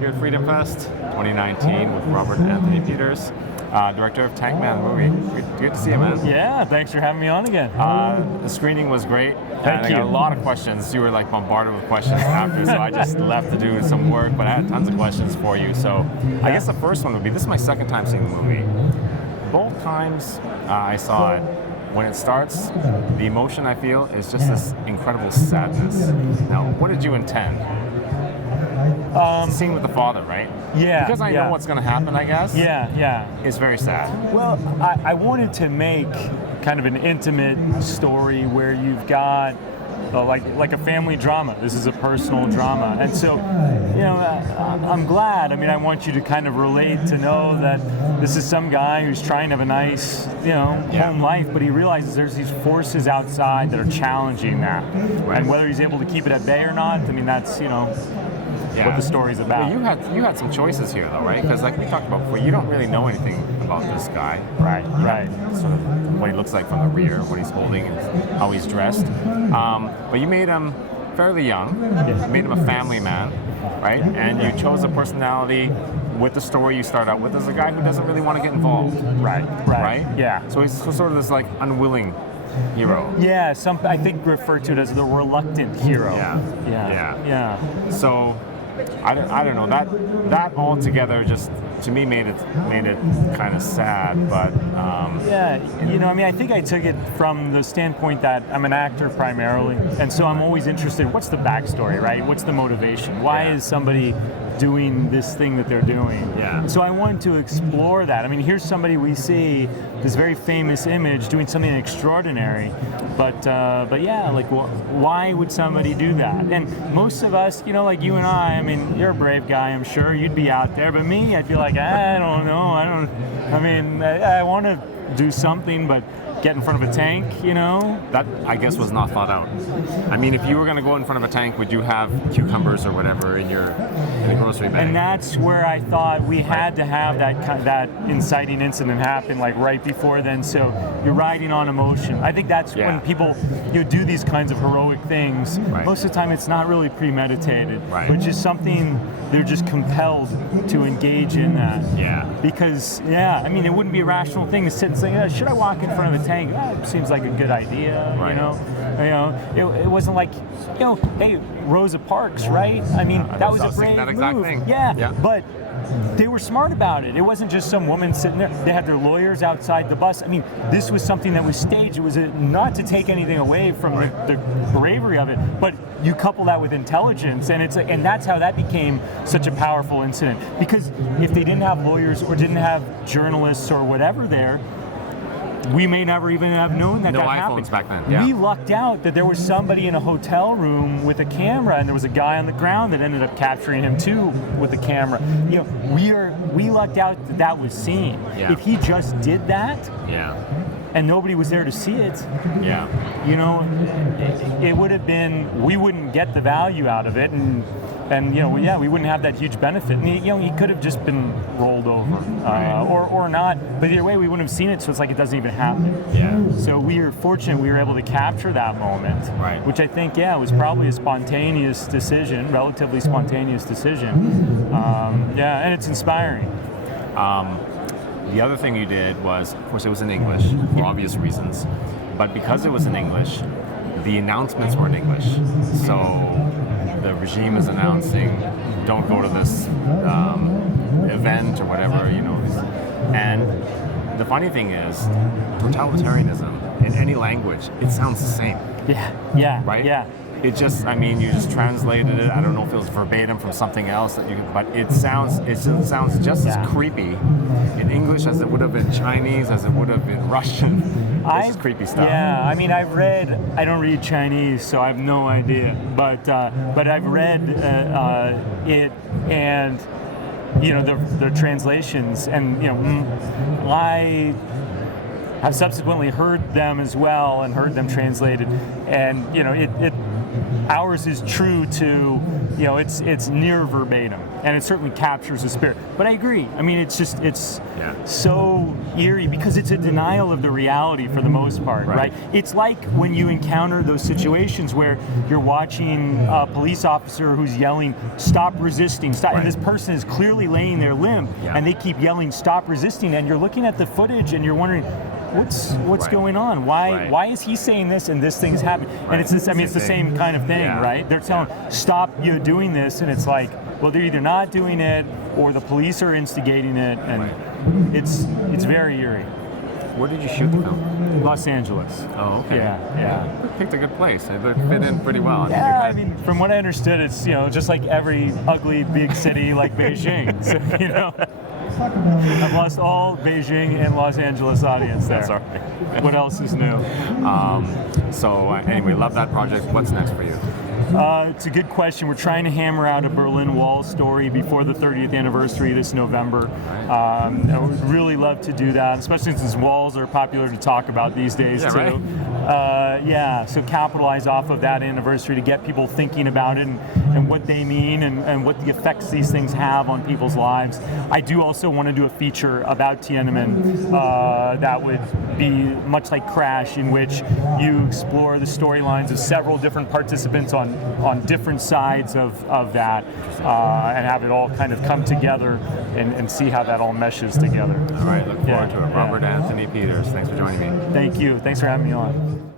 here at FreedomFest 2019 with Robert Anthony Peters, director of Tankman movie. Good to see you, man. Yeah, thanks for having me on again. The screening was great. Thank I you. got a lot of questions. You were like bombarded with questions after, so I just left to do some work, but I had tons of questions for you. So I guess the first one would be, this is my second time seeing the movie. Both times I saw it, when it starts, the emotion I feel is just this incredible sadness. Now, what did you intend? Scene with the father, right? Yeah. Because I know what's going to happen, I guess. Yeah. It's very sad. Well, I wanted to make kind of an intimate story where you've got like a family drama. This is a personal drama, and so I'm glad. I mean, I want you to kind of relate to know that this is some guy who's trying to have a nice, home life, but he realizes there's these forces outside that are challenging that, right. And whether he's able to keep it at bay or not, I mean, that's what the story's about. Well, you had some choices here, though, right? Because like we talked about before, you don't really know anything about this guy. Right. Sort of what he looks like from the rear, what he's holding, and how he's dressed. But you made him fairly young. You made him a family man, right? And you chose a personality with the story you start out with as a guy who doesn't really want to get involved. Right. Yeah. So he's sort of this like unwilling hero. Yeah, I think referred to it as the reluctant hero. Yeah. So I don't know, that all together just to me made it kind of sad, but I think I took it from the standpoint that I'm an actor primarily, and so I'm always interested, what's the backstory, right? What's the motivation? Why is somebody doing this thing that they're doing? Yeah. So I wanted to explore that. I mean, here's somebody we see, this very famous image, doing something extraordinary, but why would somebody do that? And most of us, like you and I mean, you're a brave guy, I'm sure, you'd be out there, but me, I'd be like, I don't know, I want to do something, but get in front of a tank, That, I guess, was not thought out. I mean, if you were going to go in front of a tank, would you have cucumbers or whatever in the grocery bag? And that's where I thought we had to have that inciting incident happen, like right before then. So you're riding on emotion. I think that's when people do these kinds of heroic things. Right. Most of the time, it's not really premeditated, right. which is something they're just compelled to engage in that. Yeah. Because it wouldn't be a rational thing to sit and say, should I walk in front of a tank? It seems like a good idea, right. It wasn't like, hey, Rosa Parks, right? I mean, that was a brave that exact move. thing. Yeah, but they were smart about it. It wasn't just some woman sitting there. They had their lawyers outside the bus. I mean, this was something that was staged. It was not to take anything away from the bravery of it, but you couple that with intelligence, and that's how that became such a powerful incident. Because if they didn't have lawyers or didn't have journalists or whatever there, we may never even have known that happened. No iPhones back then. Yeah. We lucked out that there was somebody in a hotel room with a camera, and there was a guy on the ground that ended up capturing him too with the camera. We lucked out that was seen. Yeah. If he just did that, and nobody was there to see it, it would have been, we wouldn't get the value out of it, and we wouldn't have that huge benefit. And he could have just been rolled over, or not. But either way, we wouldn't have seen it. So it's like it doesn't even happen. Yeah. So we are fortunate we were able to capture that moment, right. which I think was probably a spontaneous decision, relatively spontaneous decision. And it's inspiring. The other thing you did was, of course, it was in English for obvious reasons, but because it was in English, the announcements were in English. So the regime is announcing, don't go to this event or whatever, And the funny thing is, totalitarianism in any language, it sounds the same. Yeah. Right? Yeah. It just, you just translated it. I don't know if it was verbatim from something else, but it sounds just as creepy in English as it would have been Chinese, as it would have been Russian. This is creepy stuff. Yeah, I don't read Chinese, so I have no idea. But I've read it, and the translations, and I have subsequently heard them as well and heard them translated, and ours is true to, it's near verbatim, and it certainly captures the spirit. But I agree. I mean, it's so eerie because it's a denial of the reality for the most part, right? It's like when you encounter those situations where you're watching a police officer who's yelling, "Stop resisting, stop," and this person is clearly laying there limp, and they keep yelling, "Stop resisting," and you're looking at the footage and you're wondering, what's going on? Why is he saying this and this thing's happening? And it's it's the same kind of thing, right? They're telling, "Stop you doing this," and it's like, well, they're either not doing it or the police are instigating it, and it's very eerie. Where did you shoot the film? Los Angeles. Oh, okay. Yeah. You picked a good place. It fit in pretty well. I mean, from what I understood, it's just like every ugly big city like Beijing. So, I've lost all Beijing and Los Angeles audience there. That's all right. What else is new? Anyway, love that project. What's next for you? It's a good question. We're trying to hammer out a Berlin Wall story before the 30th anniversary this November. I would really love to do that, especially since walls are popular to talk about these days too. Right. So capitalize off of that anniversary to get people thinking about it and what they mean and what the effects these things have on people's lives. I do also want to do a feature about Tiananmen that would be much like Crash, in which you explore the storylines of several different participants on different sides of that, and have it all kind of come together and see how that all meshes together. All right, look forward to it. Robert Anthony Peters, thanks for joining me. Thank you. Thanks for having me on.